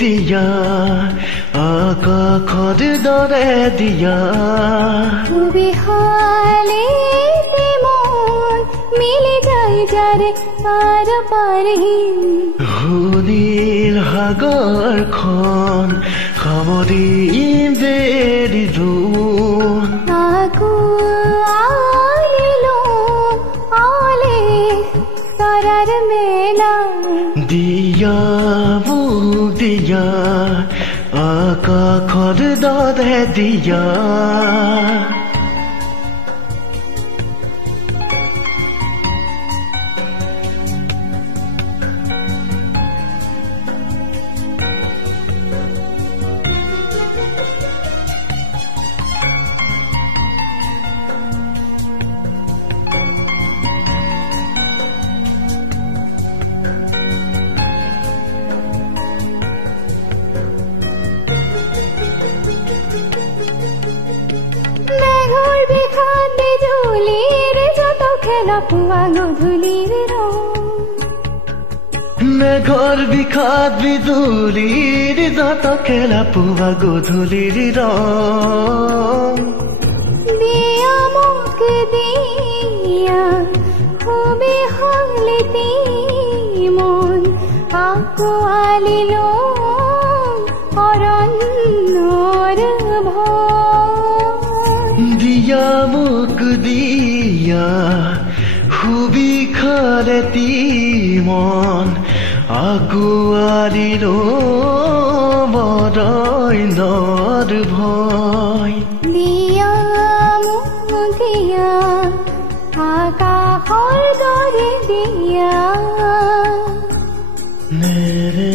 দিয়া আকাশৰ দৰে দিয়া বিহালে মন মিলি যায় যাৰে পাৰ পাৰিম নীল সাগৰখন সামৰিম বেৰি জোন আকৌ আলিলো আলে তৰাৰ মেলা দিয়া দিয়া আকাশৰ দৰে দিয়া মেঘৰ বিষাদ বিজুলীৰ যত খেলা পুৱা গধূলিৰ ৰং মেঘৰ বিষাদ বিজুলীৰ যত খেলা পুৱা গধূলিৰ ৰং দিয়া মোক দিয়া খুবি হলতি মন আকোৱালিলো অৰণ্যৰ দিয়া মোক দিয়া খুবি খালেতি মন আগুৱাৰিলো বৰণ্যৰ ভয় দিয়া মোক দিয়া আকাশৰ দৰে দিয়া নেৰে